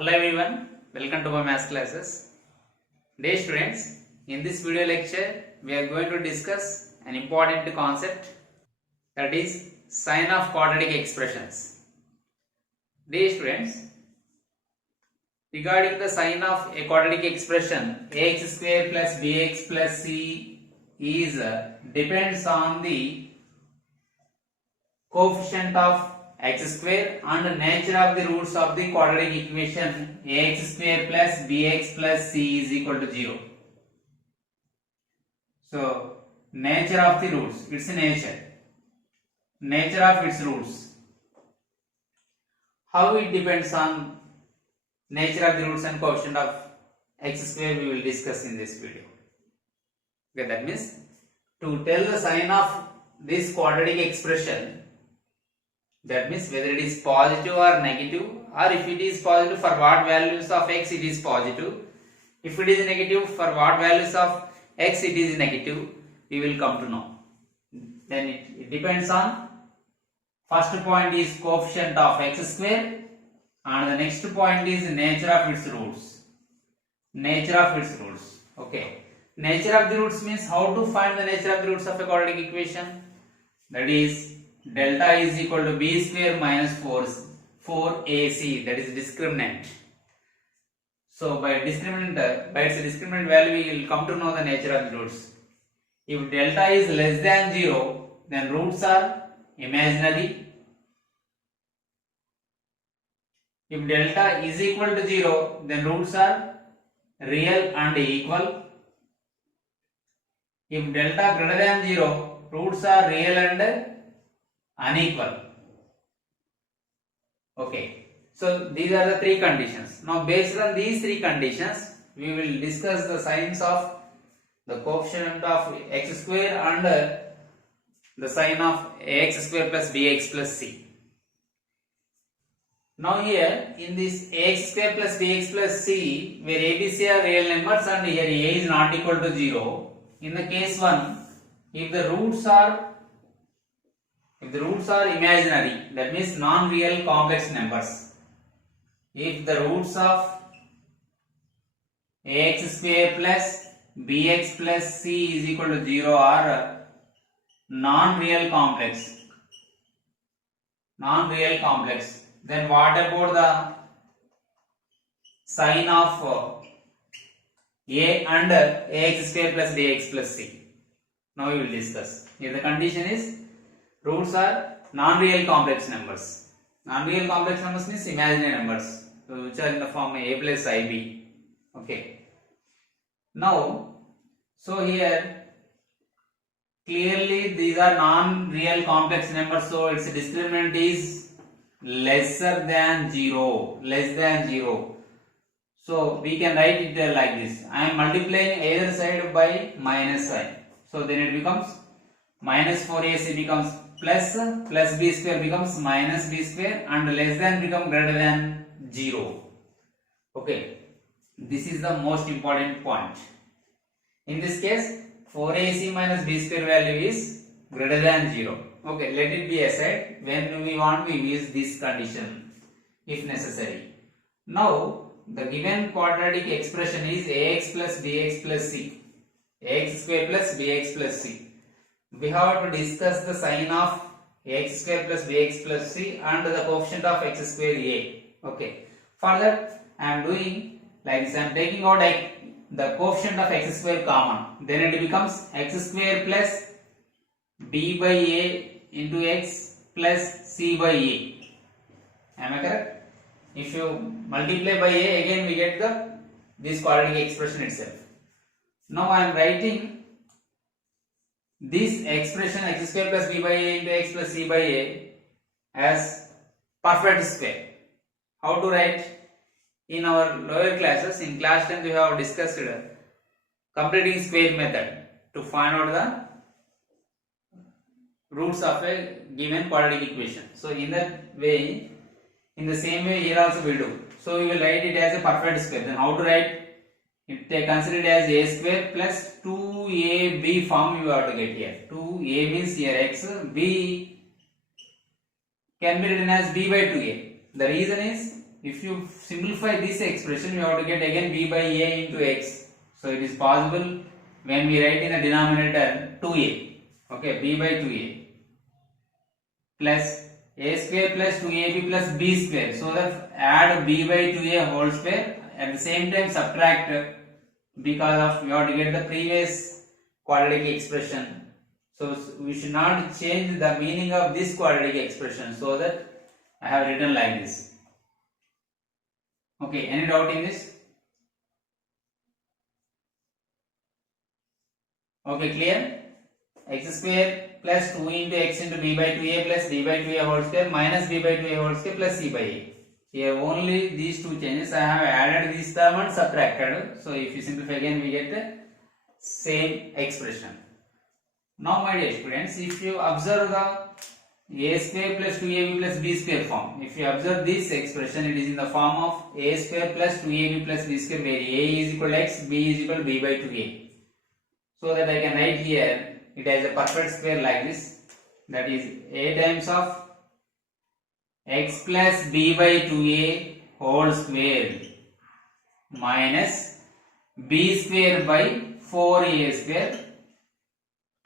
Hello everyone, welcome to my math classes. Dear students, in this video lecture we are going to discuss an important concept, that is sign of quadratic expressions. Dear students, regarding the sign of a quadratic expression ax square plus bx plus c is depends on the coefficient of x square and nature of the roots of the quadratic equation ax square plus bx plus c is equal to 0. So nature of the roots, its nature of its roots. How it depends on nature of the roots and coefficient of x square we will discuss in this video. Okay, that means to tell the sign of this quadratic expression, that means whether it is positive or negative, or if it is positive for what values of x it is positive, if it is negative for what values of x it is negative, we will come to know. Then it depends on, first point is coefficient of x square and the next point is nature of its roots. Nature of its roots. Okay. Nature of the roots means how to find the nature of the roots of a quadratic equation. That is delta is equal to b square minus 4ac, that is discriminant. So by its discriminant value we will come to know the nature of the roots. If delta is less than 0, then roots are imaginary. If delta is equal to 0, then roots are real and equal. If delta greater than 0, roots are real and unequal. Okay, so these are the three conditions. Now based on these three conditions, we will discuss the signs of the coefficient of x square and the sign of ax square plus bx plus c. Now here in this ax square plus bx plus c, where a, b, c are real numbers and here a is not equal to 0, in the case 1, if the roots are imaginary, that means non-real complex numbers. If the roots of ax square plus bx plus c is equal to 0 are non-real complex, then what about the sign of a and ax square plus bx plus c? Now we will discuss. Here the condition is roots are non-real complex numbers. Non-real complex numbers means imaginary numbers, which are in the form a plus ib. Okay. Now, so here clearly these are non-real complex numbers, so its discriminant is lesser than 0. So we can write it like this. I am multiplying either side by minus sign. So then it becomes minus 4ac becomes plus b square becomes minus b square and less than become greater than 0. Okay, this is the most important point. In this case 4ac minus b square value is greater than 0. Okay, let it be aside. When we want, we use this condition if necessary. Now the given quadratic expression is ax plus bx plus c, ax square plus bx plus c. We have to discuss the sign of ax square plus bx plus c and the coefficient of x square a. Okay. For that I am doing like this. I am taking out the coefficient of x square common. Then it becomes x square plus b by a into x plus c by a. Am I correct? If you multiply by a, again we get this quadratic expression itself. Now I am writing this expression x square plus b by a into x plus c by a as perfect square. How to write? In our lower classes, in class 10 we have discussed completing square method to find out the roots of a given quadratic equation. So in that way, in the same way here also we do. So we will write it as a perfect square. Then how to write? Consider it as a square plus 2ab form you have to get here. 2a means here x, b can be written as b by 2a. The reason is if you simplify this expression, you have to get again b by a into x. So it is possible when we write in the denominator 2a, okay, b by 2a plus a square plus 2ab plus b square. So that add b by 2a whole square, at the same time subtract, because of you have to get the previous quadratic expression. So we should not change the meaning of this quadratic expression, so that I have written like this. Okay, any doubt in this? Okay, clear? X square plus 2 into x into b by 2a plus b by 2a whole square minus b by 2a whole square plus c by a. Here only these two changes. I have added this term and subtracted. So if you simplify again, we get the same expression. Now my dear students, if you observe the a square plus 2ab plus b square form, if you observe this expression, it is in the form of a square plus 2ab plus b square, where a is equal to x, b is equal to b by 2a. So that I can write here it as a perfect square like this, that is a times of x plus b by 2a whole square minus b square by 4a square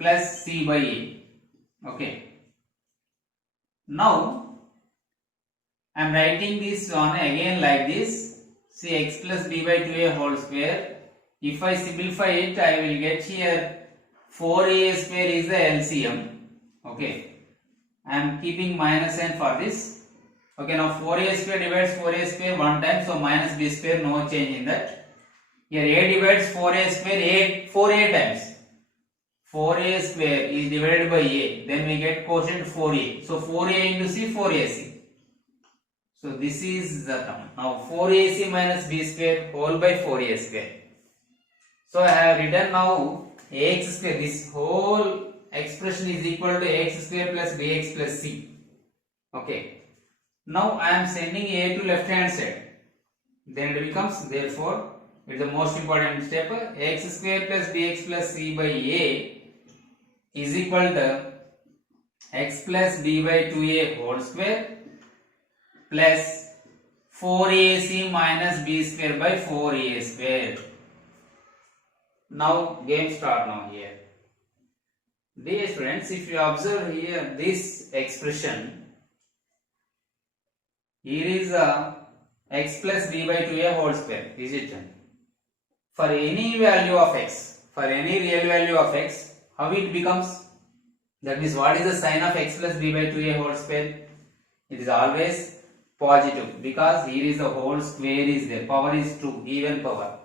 plus c by a. Okay. Now I am writing this one again like this. See, x plus b by 2a whole square. If I simplify it, I will get here 4a square is the LCM. Okay. I am keeping minus sign for this. Okay, now 4a square divides 4a square one time, so minus b square, no change in that. Here a divides 4a square 4a times. 4a square is divided by a, then we get quotient 4a. So 4a into c, 4ac. So this is the term. Now 4ac minus b square whole by 4a square. So I have written now ax square, this whole expression is equal to x square plus bx plus c. Okay. Now I am sending a to left hand side. Then it becomes, therefore, it is the most important step, x square plus bx plus c by a is equal to x plus b by 2a whole square plus 4ac minus b square by 4a square. Now game start now here. Dear students, if you observe here this expression, here is a x plus b by 2a whole square, is it? For any value of x, for any real value of x, how it becomes? That means what is the sign of x plus b by 2a whole square? It is always positive, because here is the whole square is there, power is 2, even power.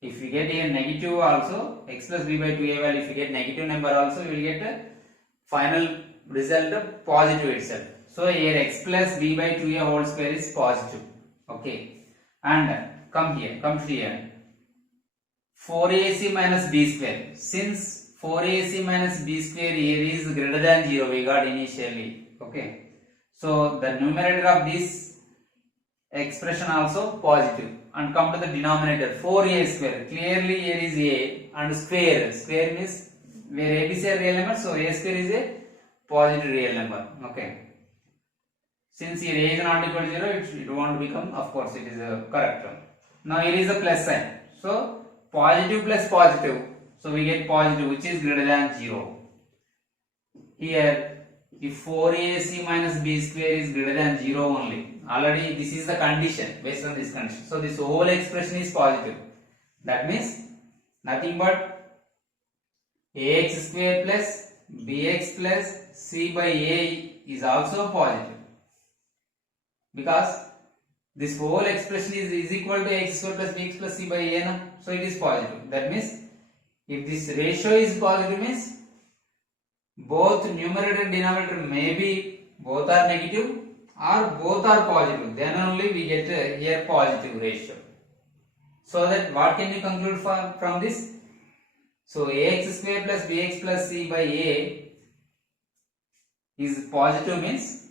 If you get here negative also, x plus b by 2a value, if you get negative number also, you will get a final result positive itself. So here x plus b by 2a whole square is positive. Okay. And come here, 4ac minus b square. Since 4ac minus b square here is greater than 0, we got initially. Okay. So the numerator of this expression also positive. And come to the denominator, 4a square. Clearly here is a and square. Square means where abc are real number, so a square is a positive real number. Okay. Since here a is not equal to 0, it won't become, of course, it is a correct one. Now here is a plus sign. So positive plus positive. So we get positive, which is greater than 0. Here, if 4ac minus b square is greater than 0 only, already this is the condition, based on this condition. So this whole expression is positive. That means nothing but ax square plus bx plus c by a is also positive, because this whole expression is equal to x square plus bx plus c by a, na? So it is positive. That means if this ratio is positive, means both numerator and denominator may be both are negative or both are positive, then only we get here positive ratio. So that what can you conclude from this? So ax square plus bx plus c by a is positive, means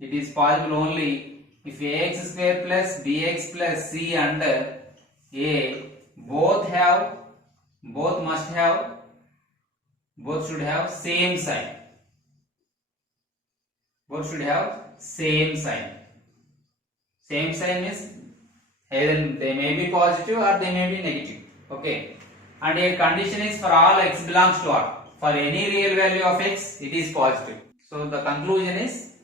it is possible only if ax square plus bx plus c under a both should have same sign. Both should have same sign. Same sign means either they may be positive or they may be negative. Okay. And here condition is for all x belongs to R. For any real value of x, it is positive. So the conclusion is,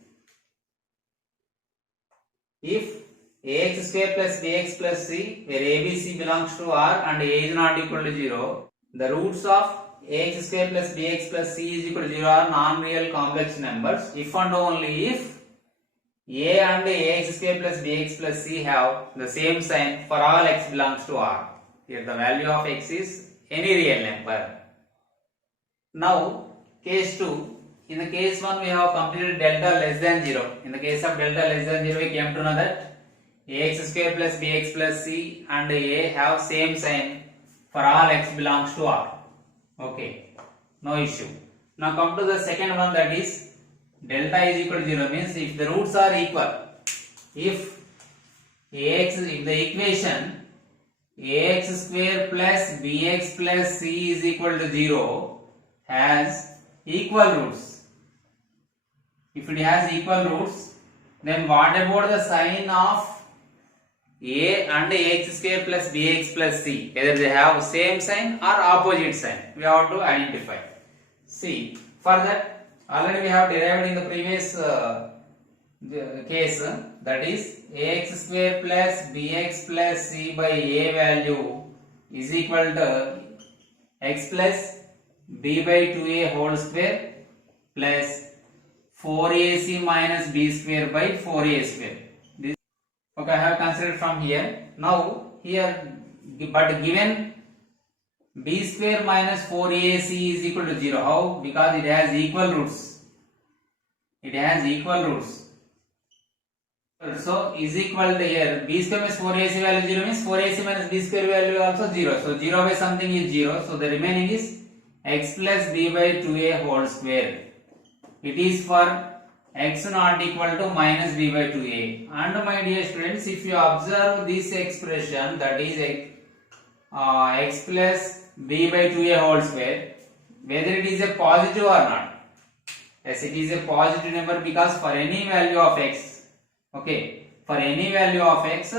if ax square plus bx plus c, where a, b, c belongs to R and a is not equal to 0, the roots of ax square plus bx plus c is equal to 0 are non-real complex numbers if and only if a and ax square plus bx plus c have the same sign for all x belongs to R. Here the value of x is any real number. Now case 2. In the case 1 we have completed delta less than 0. In the case of delta less than 0 we came to know that ax square plus bx plus c and a have same sign for all x belongs to R. Okay, no issue. Now come to the second one, that is delta is equal to 0 means if the roots are equal. If the equation ax square plus bx plus c is equal to 0 has equal roots. If it has equal roots, then what about the sign of a and ax square plus bx plus c? Either they have same sign or opposite sign. We have to identify. See, for that already we have derived in the previous case, that is ax square plus bx plus c by a value is equal to x plus b by 2a whole square plus 4ac minus b square by 4a square. This, okay, I have considered from here. Now here, but given b square minus 4ac is equal to 0. How? Because it has equal roots. It has equal roots. So is equal to here b square minus 4ac value 0 means 4ac minus b square value also 0. So 0 by something is 0. So the remaining is x plus b by 2a whole square. It is for x not equal to minus b by 2a. And my dear students, if you observe this expression, that is x plus b by 2a whole square, whether it is a positive or not. Yes, it is a positive number because for any value of x, okay, for any value of x,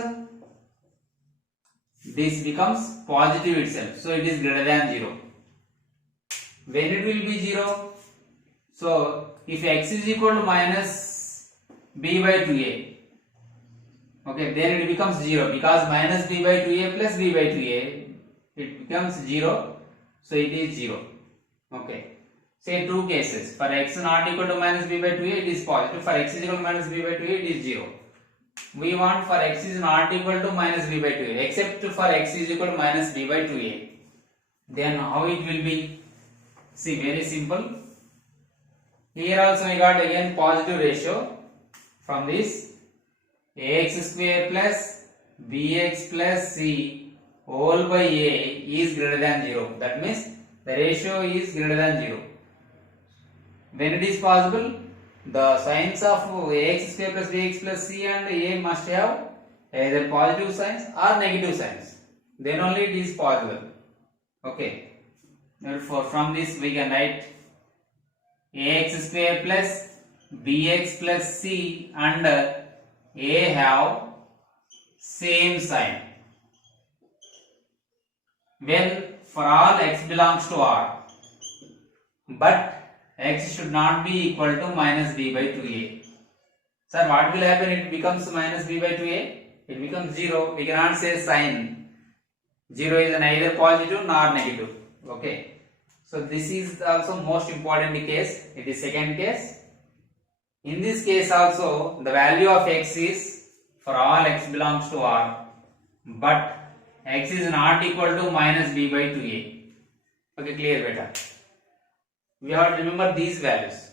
this becomes positive itself. So it is greater than 0. When it will be 0? So if x is equal to minus b by 2a, okay, then it becomes 0 because minus b by 2a plus b by 2a, it becomes 0. So it is 0. Okay. Say two cases. For x not equal to minus b by 2a, it is positive. For x is equal to minus b by 2a, it is 0. We want for x is not equal to minus b by 2a, except for x is equal to minus b by 2a. Then how it will be? See, very simple. Here also we got again positive ratio from this ax square plus bx plus c whole by a is greater than 0. That means the ratio is greater than 0. When it is possible, the signs of ax square plus bx plus c and a must have either positive signs or negative signs. Then only it is possible. Okay. Therefore, from this we can write ax square plus bx plus c and a have same sign when for all x belongs to R, but x should not be equal to minus b by 2a. Sir, what will happen? It becomes minus b by 2a. It becomes 0. We cannot say sign. 0 is neither positive nor negative. Okay. So this is also most important case. It is second case. In this case also, the value of x is for all x belongs to R, but x is not equal to minus b by 2a. Okay, clear beta? We have to remember these values.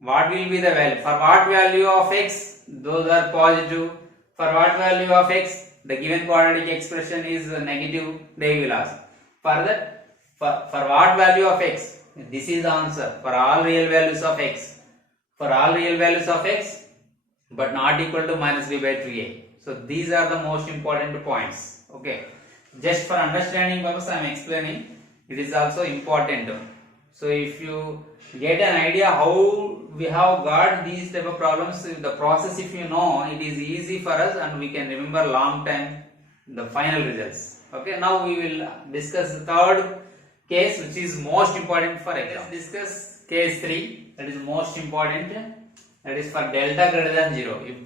What will be the value? For what value of x? Those are positive. For what value of x? The given quadratic expression is negative. They will ask. Further, for what value of x? This is the answer. For all real values of x. For all real values of x, but not equal to minus b by 3a. So these are the most important points. Okay. Just for understanding purpose I am explaining. It is also important. So if you get an idea how we have got these type of problems, the process if you know, it is easy for us and we can remember long time the final results. Okay, now we will discuss the third case which is most important for exam. Let's discuss case 3, that is most important, that is for delta greater than 0. If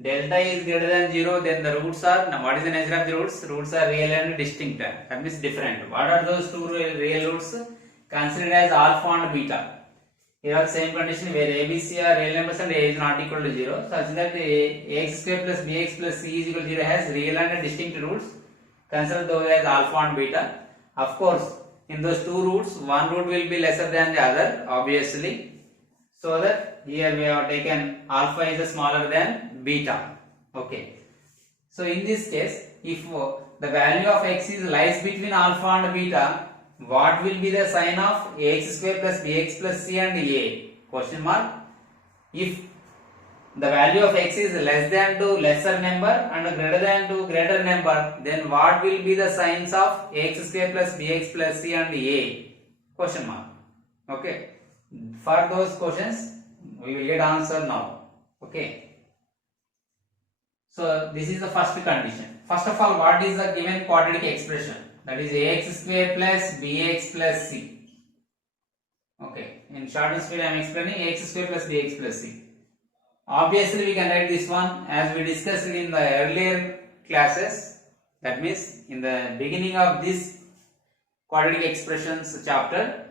delta is greater than 0, then the roots are, now what is the nature of the roots? Roots are real and distinct, that means different. What are those two real roots? Considered as alpha and beta. Here are the same condition where ABC are real numbers and A is not equal to 0, such that ax square plus bx plus c is equal to 0 has real and distinct roots. Consider those as alpha and beta. Of course, in those two roots, one root will be lesser than the other, obviously. So that here we have taken alpha is smaller than beta. Okay. So in this case, if the value of x is lies between alpha and beta, what will be the sign of ax square plus bx plus c and a? Question mark. If the value of x is less than to lesser number and greater than to greater number, then what will be the signs of ax square plus bx plus c and a? Question mark. Okay. For those questions, we will get answer now. Okay. So this is the first condition. First of all, what is the given quadratic expression? That is ax square plus bx plus c. Okay. In short and sweet, I am explaining ax square plus bx plus c. Obviously, we can write this one as we discussed in the earlier classes. That means in the beginning of this quadratic expressions chapter,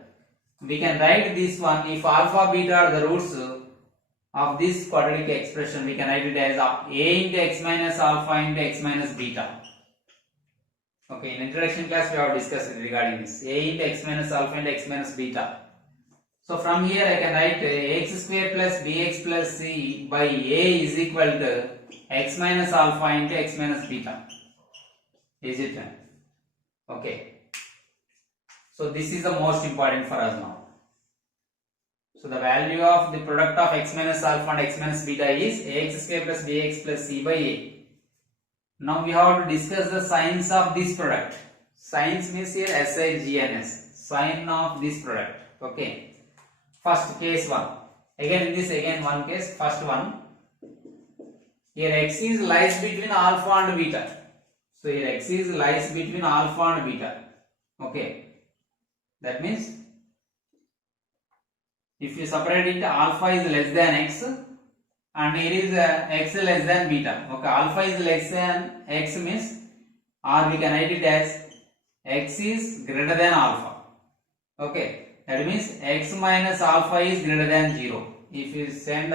we can write this one. If alpha, beta are the roots of this quadratic expression, we can write it as a into x minus alpha into x minus beta. Okay, in introduction class we have discussed regarding this. A into x minus alpha into x minus beta. So from here I can write x square plus bx plus c by a is equal to x minus alpha into x minus beta. Is it? Okay. So this is the most important for us now. So the value of the product of x minus alpha and x minus beta is ax square plus bx plus c by a. Now we have to discuss the signs of this product. Signs means here SIGNS. Sign of this product. Okay. First case 1. Again one case. First one. Here x is lies between alpha and beta. So here x is lies between alpha and beta. Okay. That means if you separate it, alpha is less than x and here is x less than beta. Okay, alpha is less than x means, or we can write it as x is greater than alpha. Okay, that means x minus alpha is greater than 0. If you send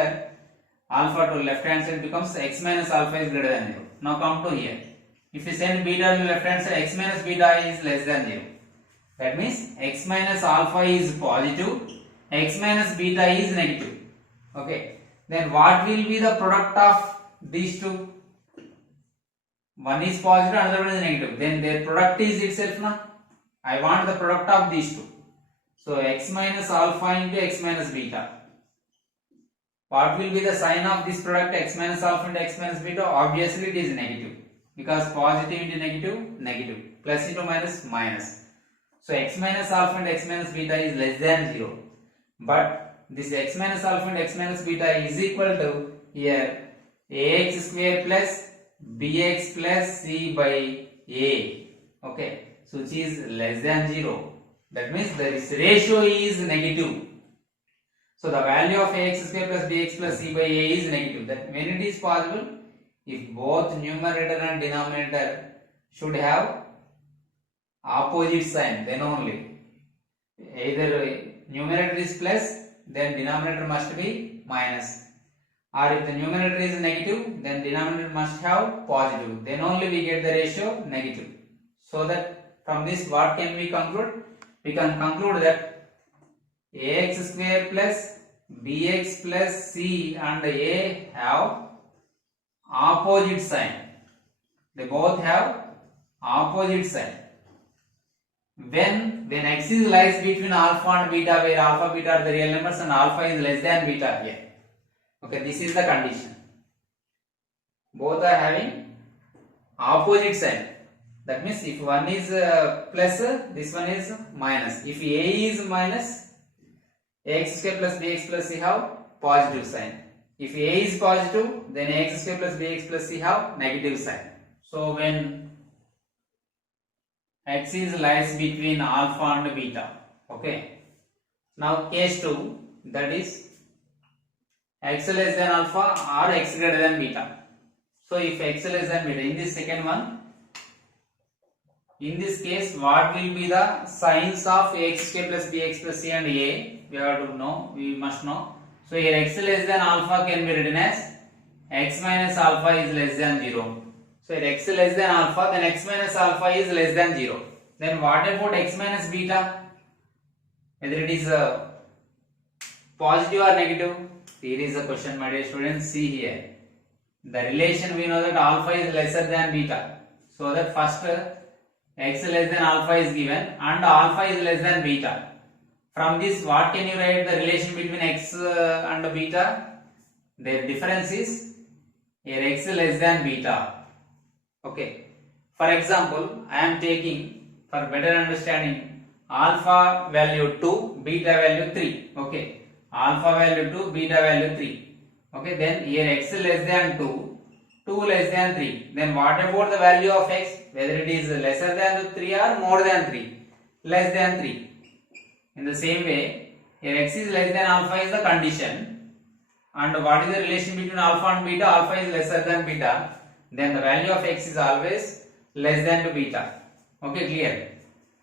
alpha to left hand side, becomes x minus alpha is greater than 0. Now come to here. If you send beta to left hand side, x minus beta is less than 0. That means x minus alpha is positive, x minus beta is negative. Okay. Then what will be the product of these two? One is positive, another one is negative. Then their product is itself na. I want the product of these two. So x minus alpha into x minus beta. What will be the sign of this product x minus alpha into x minus beta? Obviously it is negative. Because positive into negative, negative. Plus into minus, minus. So x minus alpha and x minus beta is less than 0. But this x minus alpha and x minus beta is equal to here ax square plus bx plus c by a. Okay. So which is less than 0. That means this ratio is negative. So the value of ax square plus bx plus c by a is negative. That when it is possible, if both numerator and denominator should have opposite sign, then only. Either numerator is plus, then denominator must be minus. Or if the numerator is negative, then denominator must have positive. Then only we get the ratio negative. So that from this what can we conclude? We can conclude that ax square plus bx plus c and a have opposite sign. They both have opposite sign. When x is lies between alpha and beta, where alpha beta are the real numbers and alpha is less than beta here. Okay, this is the condition. Both are having opposite sign. That means if one is plus, this one is minus. If a is minus, ax square plus bx plus c have positive sign. If a is positive, then ax square plus bx plus c have negative sign. So when x is lies between alpha and beta, okay. Now case 2, that is x less than alpha or x greater than beta. So if x less than beta, in this second one, in this case, what will be the signs of ax square plus bx plus c and a? We have to know, we must know. So here x less than alpha can be written as x minus alpha is less than 0. So here x less than alpha, then x minus alpha is less than 0. Then what about x minus beta? Whether it is positive or negative? Here is the question, my dear students. See here. The relation, we know that alpha is lesser than beta. So that first x less than alpha is given and alpha is less than beta. From this, what can you write the relation between x and beta? Their difference is here x less than beta. Okay. For example, I am taking, for better understanding, alpha value 2, beta value 3. Okay. Alpha value 2, beta value 3. Okay. Then here x less than 2, 2 less than 3. Then what about the value of x? Whether it is lesser than 3 or more than 3? Less than 3. In the same way, here x is less than alpha is the condition. And what is the relation between alpha and beta? Alpha is lesser than beta. Then the value of x is always less than to beta. Okay, clear?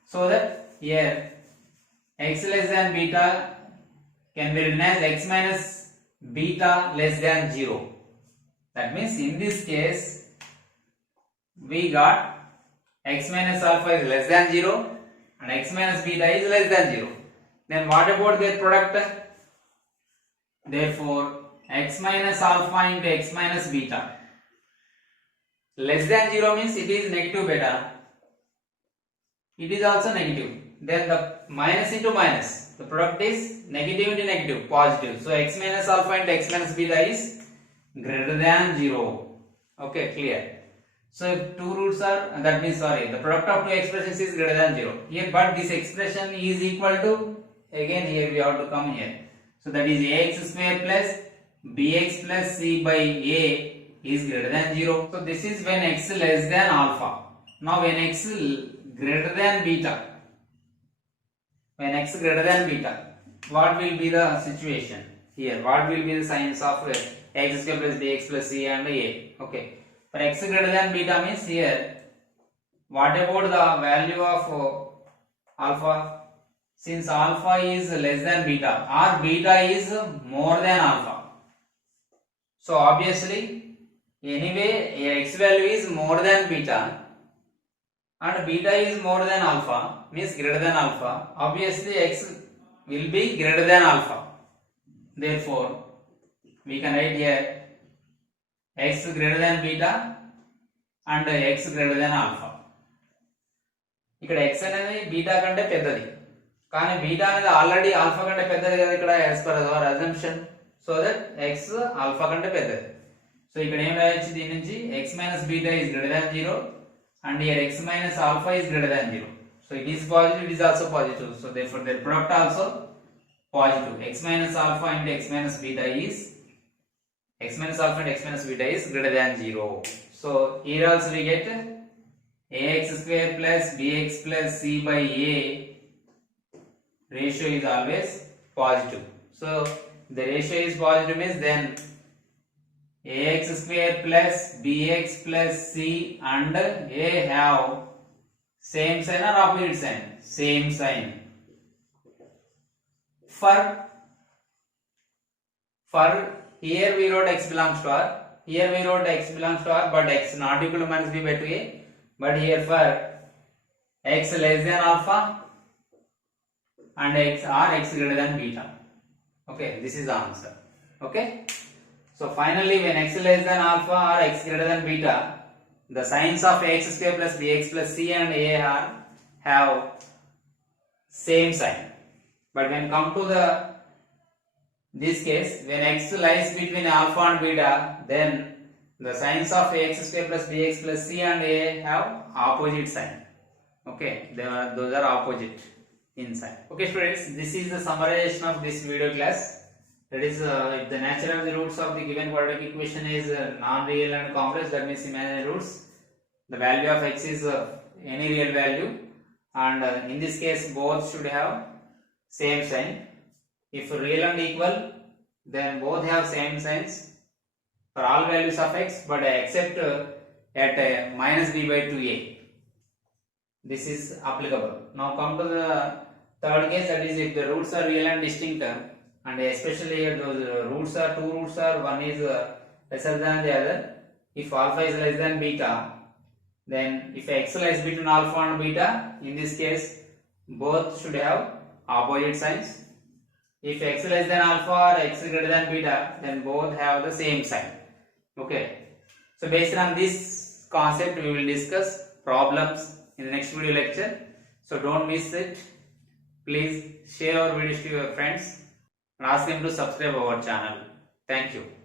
So that here x less than beta can be written as x minus beta less than 0. That means in this case, we got x minus alpha is less than 0 and x minus beta is less than 0. Then what about their product? Therefore, x minus alpha into x minus beta. Less than 0 means it is negative beta. It is also negative. Then the minus into minus. The product is negative into negative, positive. So x minus alpha into x minus beta is greater than 0. Okay, clear. So if two roots are, that means the product of two expressions is greater than 0. Here, but this expression is equal to, again here we have to come here. So that is ax square plus bx plus c by a is greater than 0. So this is when x less than alpha. Now when x greater than beta, when x greater than beta, what will be the situation here? What will be the signs of x square plus bx plus c and a? Okay. For x greater than beta means here, what about the value of alpha? Since alpha is less than beta or beta is more than alpha. So obviously, anyway, x value is more than beta and beta is more than alpha, means greater than alpha. Obviously, x will be greater than alpha. Therefore, we can write here x greater than beta and x greater than alpha. ఇక్కడ x అనేది beta కంటే పెద్దది, కానీ beta అనేది already alpha కంటే పెద్దది కదా ఇక్కడ as per hour assumption. So that x alpha కంటే పెద్దది. సో ఇక్కడ ఏం రాయొచ్చు దీని నుంచి, x minus beta is greater than 0 and here x minus alpha is greater than 0. So it is positive, it is also positive. So therefore their product also positive. X minus alpha into x minus beta is greater than 0. So here also we get ax square plus bx plus c by a ratio is always positive. So the ratio is positive means then ax square plus bx plus c and a have same sign or opposite sign? Same sign. For here we wrote x belongs to R, here we wrote x belongs to R, but x not equal to minus b by 2a. But here for x less than alpha and x greater than beta. Okay, this is the answer. Okay. So finally, when x less than alpha or x greater than beta, the signs of x square plus bx plus c and a have same sign. But when come to this case, when x lies between alpha and beta, then the signs of ax square plus bx plus c and a have opposite sign. Okay, those are opposite inside. Okay students, this is the summarization of this video class. That is, if the nature of the roots of the given quadratic equation is non-real and complex, that means imaginary roots, the value of x is any real value, and in this case both should have same sign. If real and equal, then both have same signs for all values of x, but except at minus b by 2a. This is applicable. Now come to the third case, that is if the roots are real and distinct, and especially those roots are two roots are one is lesser than the other. If alpha is less than beta, then if x lies between alpha and beta, in this case both should have opposite signs. If x less than alpha or x greater than beta, then both have the same sign. Okay, so based on this concept we will discuss problems in the next video lecture. So don't miss it. Please share our videos to your friends and ask them to subscribe our channel. Thank you.